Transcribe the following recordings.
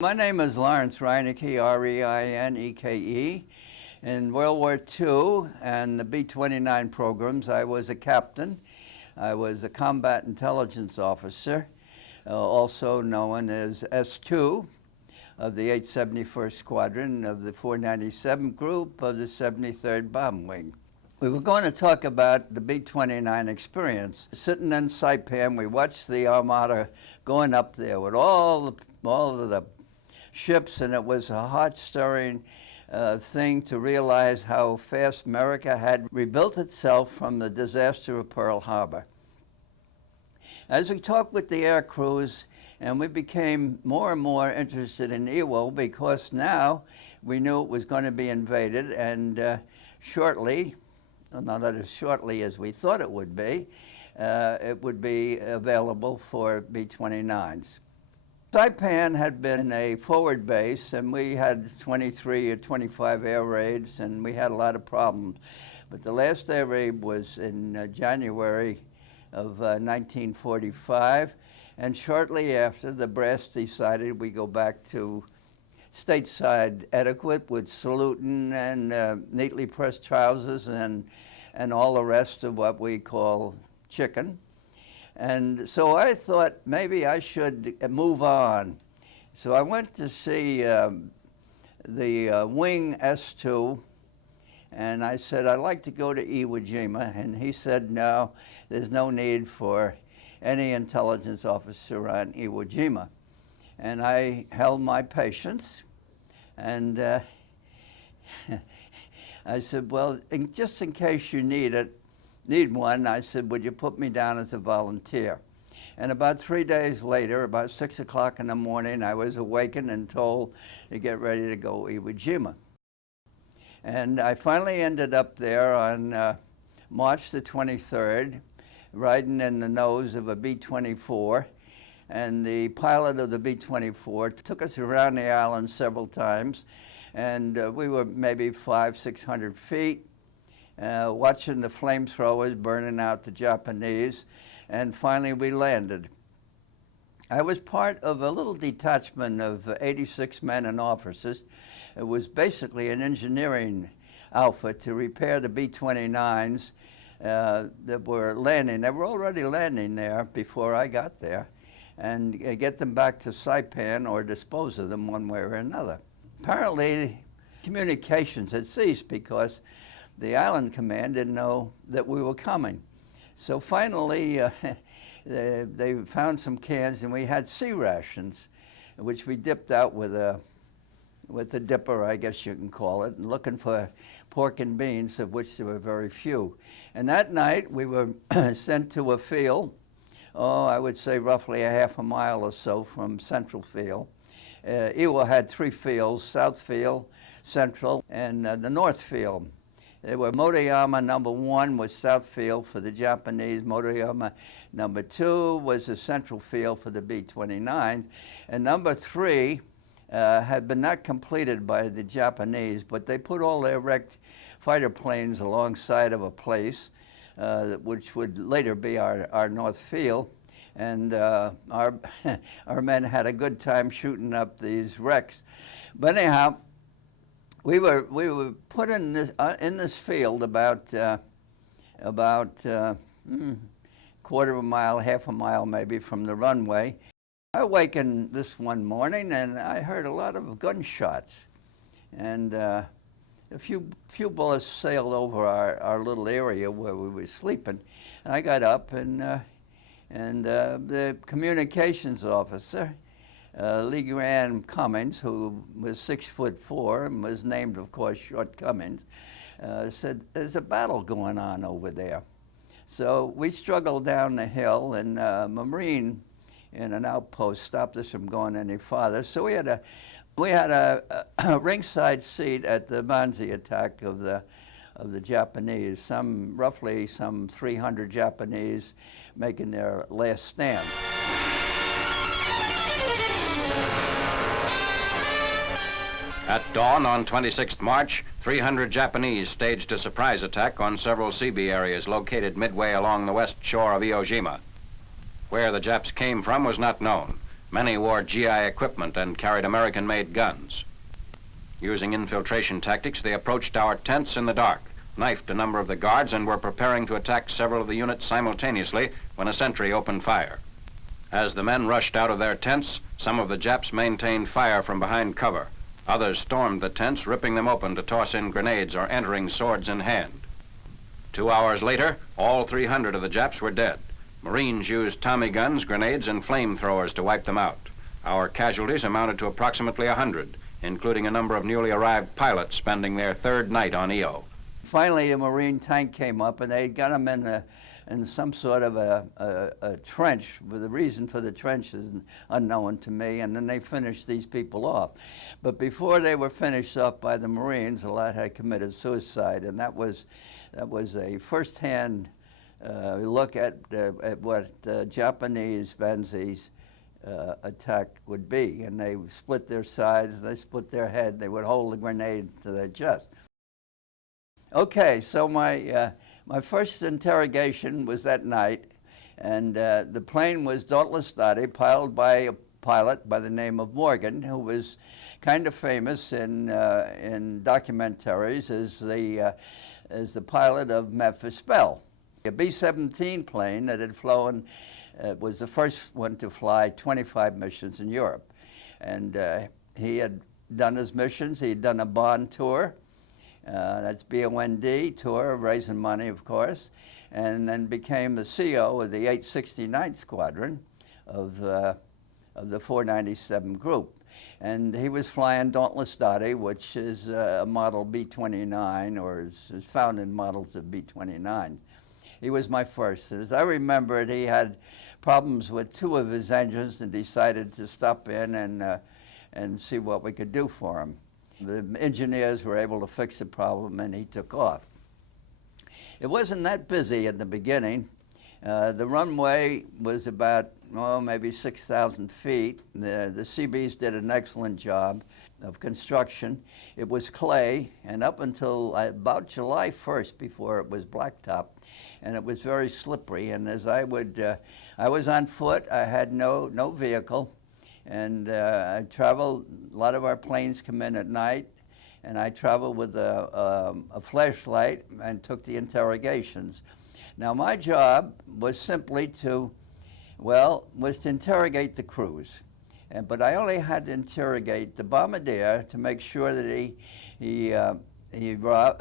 My name is Lawrence Reineke, R-E-I-N-E-K-E. In World War II and the B-29 programs, I was a captain. I was a combat intelligence officer, also known as S2 of the 871st Squadron of the 497 Group of the 73rd Bomb Wing. We were going to talk about the B-29 experience. Sitting in Saipan, we watched the Armada going up there with all of the ships, and it was a heart-stirring thing to realize how fast America had rebuilt itself from the disaster of Pearl Harbor. As we talked with the air crews, and we became more and more interested in Iwo, because now we knew it was going to be invaded, and shortly, not as shortly as we thought it would be available for B-29's. Saipan had been a forward base, and we had 23 or 25 air raids, and we had a lot of problems. But the last air raid was in January of 1945, and shortly after, the brass decided we go back to stateside etiquette with saluting and neatly pressed trousers and all the rest of what we call chicken. And so I thought maybe I should move on. So I went to see the Wing S2, and I said, I'd like to go to Iwo Jima. And he said, no, there's no need for any intelligence officer on Iwo Jima. And I held my patience, and I said, well, just in case you need one, I said, would you put me down as a volunteer? And about 3 days later, about 6 o'clock in the morning, I was awakened and told to get ready to go Iwo Jima. And I finally ended up there on March the 23rd, riding in the nose of a B-24. And the pilot of the B-24 took us around the island several times. And we were maybe 500-600 feet. Watching the flamethrowers burning out the Japanese, and finally we landed. I was part of a little detachment of 86 men and officers. It was basically an engineering outfit to repair the B-29's that were landing. They were already landing there before I got there, and get them back to Saipan or dispose of them one way or another. Apparently, communications had ceased because the island command didn't know that we were coming. So finally, they found some cans, and we had sea rations, which we dipped out with a dipper, I guess you can call it, and looking for pork and beans, of which there were very few. And that night, we were sent to a field, I would say roughly a half a mile or so from Central Field. Iwo had 3 fields, South Field, Central, and the North Field. They were Motoyama number 1 was South Field for the Japanese. Motoyama number 2 was the Central Field for the B-29. And number 3 had been not completed by the Japanese, but they put all their wrecked fighter planes alongside of a place, which would later be our North Field. And our men had a good time shooting up these wrecks. But anyhow, we were put in this field about quarter of a mile, half a mile maybe from the runway. I awakened this one morning, and I heard a lot of gunshots, and a few bullets sailed over our little area where we were sleeping. And I got up, and the communications officer, Lee Graham Cummings, who was 6'4" and was named, of course, Short Cummings, said, there's a battle going on over there. So we struggled down the hill, and a Marine in an outpost stopped us from going any farther. So we had a ringside seat at the Manzi attack of the Japanese, roughly some 300 Japanese making their last stand. At dawn on 26th March, 300 Japanese staged a surprise attack on several CB areas located midway along the west shore of Iwo Jima. Where the Japs came from was not known. Many wore GI equipment and carried American-made guns. Using infiltration tactics, they approached our tents in the dark, knifed a number of the guards, and were preparing to attack several of the units simultaneously when a sentry opened fire. As the men rushed out of their tents, some of the Japs maintained fire from behind cover. Others stormed the tents, ripping them open to toss in grenades or entering swords in hand. 2 hours later, all 300 of the Japs were dead. Marines used Tommy guns, grenades, and flamethrowers to wipe them out. Our casualties amounted to approximately 100, including a number of newly arrived pilots spending their third night on Iwo. Finally, a Marine tank came up, and they got them in some sort of a trench. But the reason for the trench is unknown to me, and then they finished these people off. But before they were finished off by the Marines, a lot had committed suicide, and that was a first-hand look at what Japanese Benzi's attack would be. And they split their sides, they split their head, they would hold the grenade to their chest. Okay, so my first interrogation was that night, and the plane was Dauntless Dottie, piloted by a pilot by the name of Morgan, who was kind of famous in documentaries as the pilot of Memphis Belle. A B-17 plane that had flown was the first one to fly 25 missions in Europe. And he had done his missions. He had done a bond tour. That's B-O-N-D tour, raising money, of course, and then became the CO of the 869 Squadron of the 497 group. And he was flying Dauntless Dottie, which is a model B-29, or is found in models of B-29. He was my first. As I remember it, he had problems with 2 of his engines and decided to stop in and see what we could do for him. The engineers were able to fix the problem, and he took off. It wasn't that busy at the beginning. The runway was about, maybe 6,000 feet. The Seabees did an excellent job of construction. It was clay, and up until about July 1st, before it was blacktop, and it was very slippery. And as I was on foot. I had no vehicle. And I traveled, a lot of our planes come in at night, and I traveled with a flashlight and took the interrogations. Now my job was simply to interrogate the crews. But I only had to interrogate the bombardier to make sure that he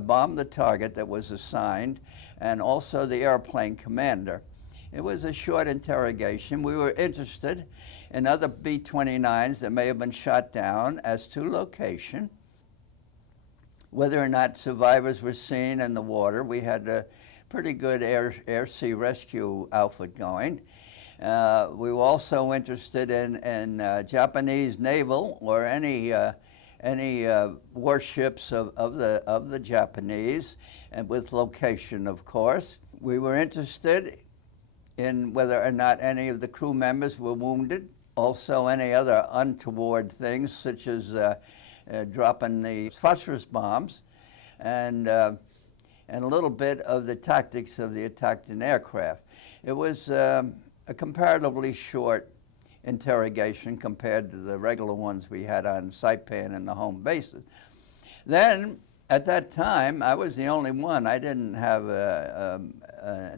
bombed the target that was assigned, and also the airplane commander. It was a short interrogation. We were interested in other B-29's that may have been shot down as to location, whether or not survivors were seen in the water. We had a pretty good air-sea rescue outfit going. We were also interested in Japanese naval or any warships of the Japanese, and with location, of course. We were interested in whether or not any of the crew members were wounded. Also, any other untoward things, such as dropping the phosphorus bombs, and a little bit of the tactics of the attacked aircraft. It was a comparatively short interrogation compared to the regular ones we had on Saipan and the home bases. Then, at that time, I was the only one. I didn't have a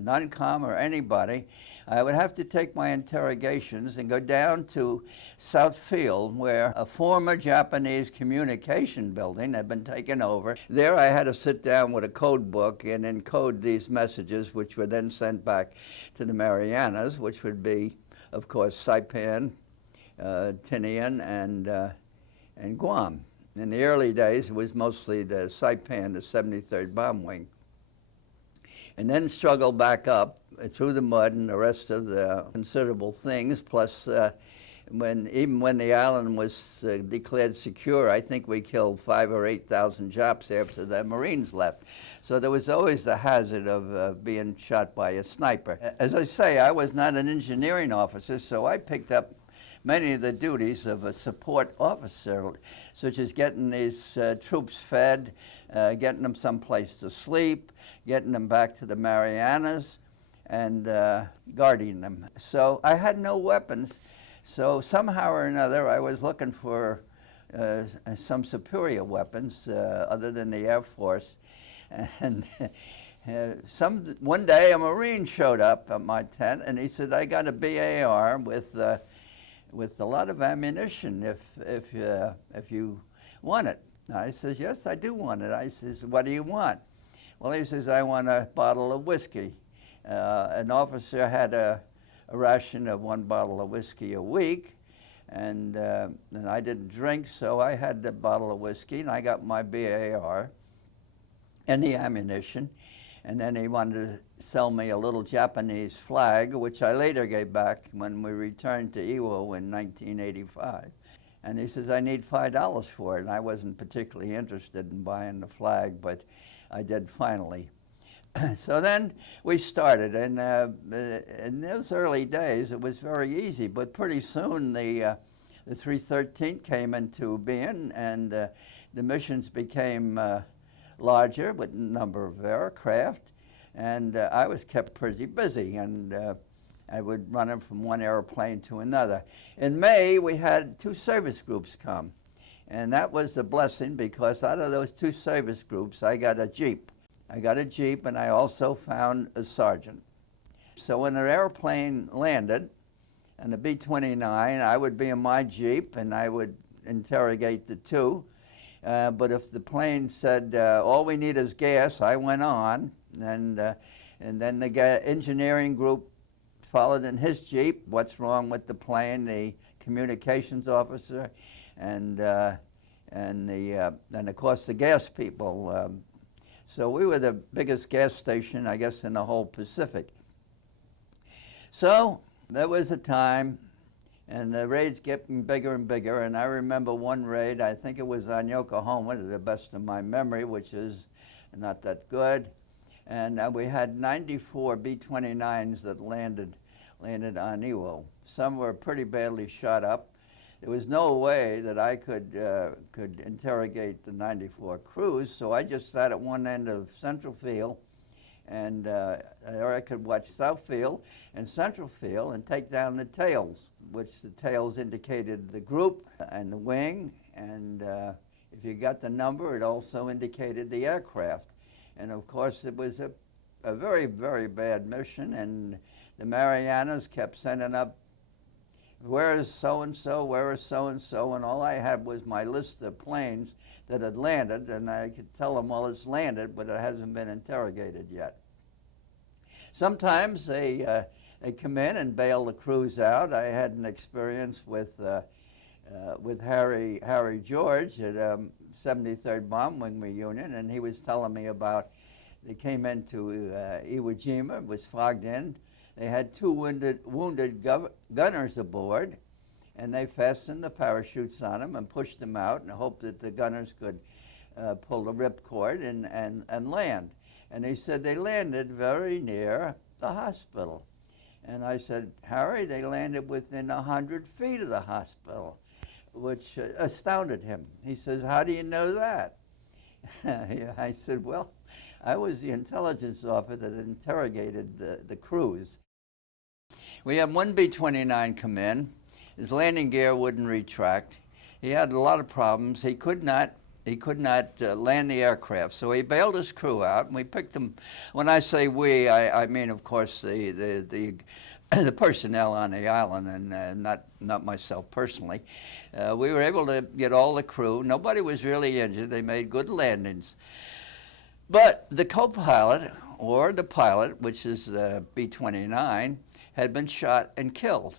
non-com or anybody. I would have to take my interrogations and go down to South Field, where a former Japanese communication building had been taken over. There I had to sit down with a code book and encode these messages, which were then sent back to the Marianas, which would be, of course, Saipan, Tinian, and Guam. In the early days, it was mostly the Saipan, the 73rd Bomb Wing. And then struggled back up through the mud and the rest of the considerable things, plus even when the island was declared secure, I think we killed 5,000 or 8,000 Japs after the Marines left. So there was always the hazard of being shot by a sniper. As I say, I was not an engineering officer, so I picked up many of the duties of a support officer, such as getting these troops fed, getting them someplace to sleep, getting them back to the Marianas, and guarding them. So I had no weapons So somehow or another, I was looking for some superior weapons other than the Air Force. And one day a Marine showed up at my tent, and he said, I got a BAR with a lot of ammunition if you want it. I says, yes, I do want it. I says, what do you want? Well, he says, I want a bottle of whiskey. An officer had a ration of 1 bottle of whiskey a week, and I didn't drink, so I had the bottle of whiskey, and I got my BAR and the ammunition. And then he wanted to sell me a little Japanese flag, which I later gave back when we returned to Iwo in 1985. And he says, I need $5 for it. And I wasn't particularly interested in buying the flag, but I did finally. So then we started, and in those early days, it was very easy. But pretty soon, the 313th came into being, and the missions became larger with a number of aircraft, and I was kept pretty busy, and I would run them from one airplane to another. In May, we had 2 service groups come, and that was a blessing because out of those 2 service groups, I got a Jeep. I got a Jeep, and I also found a sergeant. So when an airplane landed, and the B-29, I would be in my Jeep, and I would interrogate the 2. But if the plane said, all we need is gas, I went on, and then the engineering group followed in his Jeep. What's wrong with the plane? The communications officer, and of course the gas people. So we were the biggest gas station, I guess, in the whole Pacific. So there was a time, and the raids getting bigger and bigger, and I remember one raid, I think it was on Yokohama, to the best of my memory, which is not that good. And we had 94 B-29's that landed on Iwo. Some were pretty badly shot up. There was no way that I could interrogate the 94 crews, so I just sat at one end of Central Field, and or I could watch South Field and Central Field and take down the tails, which the tails indicated the group and the wing, and if you got the number, it also indicated the aircraft. And of course, it was a very, very bad mission, and the Marianas kept sending up, where is so-and-so, where is so-and-so, and all I had was my list of planes that had landed, and I could tell them, well, it's landed, but it hasn't been interrogated yet. Sometimes they come in and bail the crews out. I had an experience with Harry George at 73rd Bomb Wing Reunion, and he was telling me about, they came into Iwo Jima, was fogged in. They had 2 wounded gunners aboard, and they fastened the parachutes on them and pushed them out and hoped that the gunners could pull the ripcord and land. And he said they landed very near the hospital. And I said, Harry, they landed within 100 feet of the hospital, which astounded him. He says, how do you know that? I said, well, I was the intelligence officer that interrogated the crews. We had one B-29 come in. His landing gear wouldn't retract. He had a lot of problems. He could not land the aircraft, so he bailed his crew out, and we picked them. When I say we, I mean, of course, the personnel on the island, and not myself personally. We were able to get all the crew. Nobody was really injured. They made good landings. But the co-pilot, or the pilot, which is the B-29, had been shot and killed.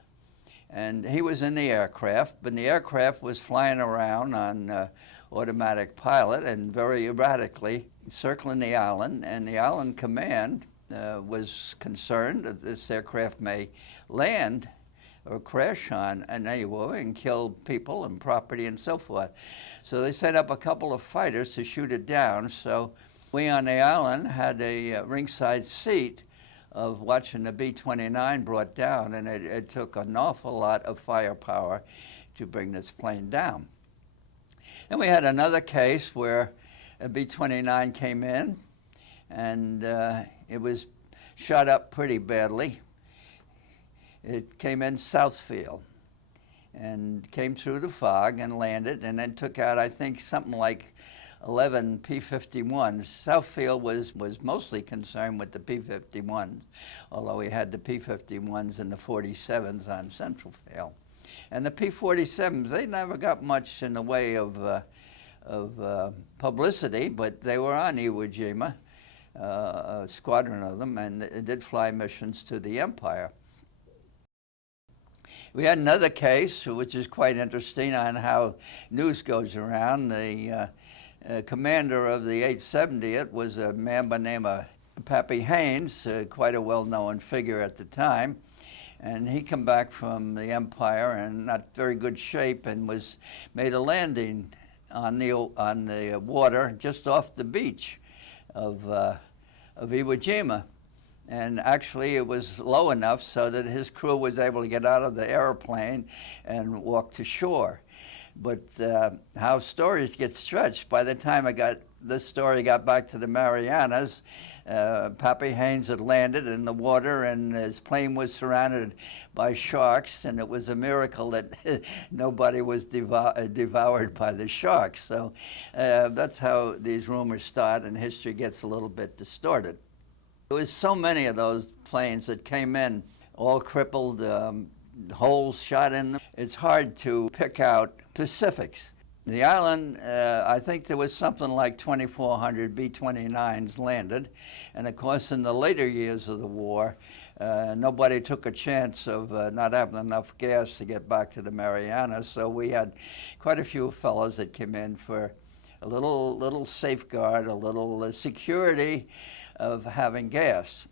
And he was in the aircraft, but the aircraft was flying around on automatic pilot and very erratically circling the island, and the island command was concerned that this aircraft may land or crash on an Iwo and kill people and property and so forth. So they set up a couple of fighters to shoot it down. So we on the island had a ringside seat of watching the B-29 brought down, and it took an awful lot of firepower to bring this plane down. And we had another case where a B-29 came in, and it was shot up pretty badly. It came in Southfield, and came through the fog and landed, and then took out, I think, something like 11 P-51s. Southfield was mostly concerned with the P-51s, although he had the P-51s and the 47s on Central Field. And the P-47s, they never got much in the way of publicity, but they were on Iwo Jima, a squadron of them, and it did fly missions to the Empire. We had another case, which is quite interesting, on how news goes around. The commander of the 870th was a man by the name of Pappy Haynes, quite a well-known figure at the time. And he come back from the Empire in not very good shape and was made a landing on the water just off the beach of Iwo Jima. And actually it was low enough so that his crew was able to get out of the airplane and walk to shore. But how stories get stretched, by the time this story got back to the Marianas, Pappy Haynes had landed in the water and his plane was surrounded by sharks, and it was a miracle that nobody was devoured by the sharks. So that's how these rumors start, and history gets a little bit distorted. There was so many of those planes that came in, all crippled, holes shot in them. It's hard to pick out specifics. The island, I think there was something like 2,400 B-29's landed, and of course in the later years of the war, nobody took a chance of not having enough gas to get back to the Marianas, so we had quite a few fellows that came in for a little safeguard, a little security of having gas.